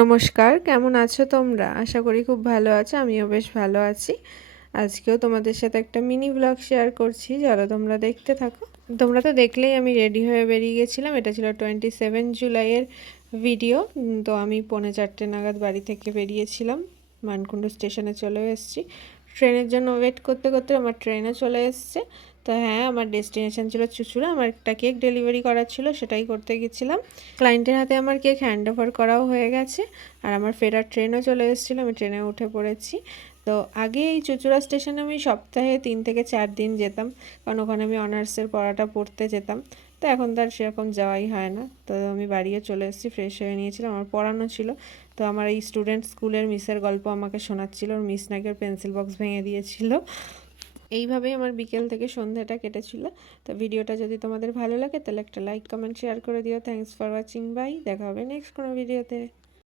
নমস্কার, কেমন আছো তোমরা? আশা করি খুব ভালো আছো। আমিও বেশ ভালো আছি। আজকেও তোমাদের সাথে একটা মিনি ব্লগ শেয়ার করছি, চলো তোমরা দেখতে থাকো। তোমরা তো দেখলেই আমি রেডি হয়ে বেরিয়ে গেছিলাম। এটা ছিল 27 জুলাইয়ের ভিডিও। তো আমি 3:45 নাগাদ বাড়ি থেকে বেরিয়েছিলাম, মানকুণ্ডু স্টেশনে চলে এসেছি। ট্রেনের জন্য ওয়েট করতে করতে আমার ট্রেনে চলে এসছে। তো হ্যাঁ, আমার ডেস্টিনেশন ছিল চুঁচুড়া। আমার একটা কেক ডেলিভারি করার ছিল, সেটাই করতে গেছিলাম। ক্লায়েন্টের হাতে আমার কেক হ্যান্ড ওভার করাও হয়ে গেছে, আর আমার ফেরার ট্রেনও চলে এসেছিলো। আমি ট্রেনে উঠে পড়েছি। তো আগে এই চুঁচুড়া স্টেশনে আমি সপ্তাহে 3 থেকে 4 দিন যেতাম, কারণ ওখানে আমি অনার্সের পড়াটা পড়তে যেতাম। তো এখন তো আর সেরকম যাওয়াই হয় না। তো আমি বাড়িও চলে এসেছি, ফ্রেশ হয়ে নিয়েছিলাম, আমার পড়ানো ছিল। তো আমার এই স্টুডেন্ট স্কুলের মিসের গল্প আমাকে শোনাচ্ছিল, ওর মিস নাকি ওর পেন্সিল বক্স ভেঙে দিয়েছিল। এইভাবেই আমার বিকেল থেকে সন্ধ্যাটা কেটেছিল। তো ভিডিওটা যদি তোমাদের ভালো লাগে তাহলে একটা লাইক, কমেন্ট, শেয়ার করে দিও। Thanks for watching, bye. দেখা হবে নেক্সট কোনো ভিডিওতে।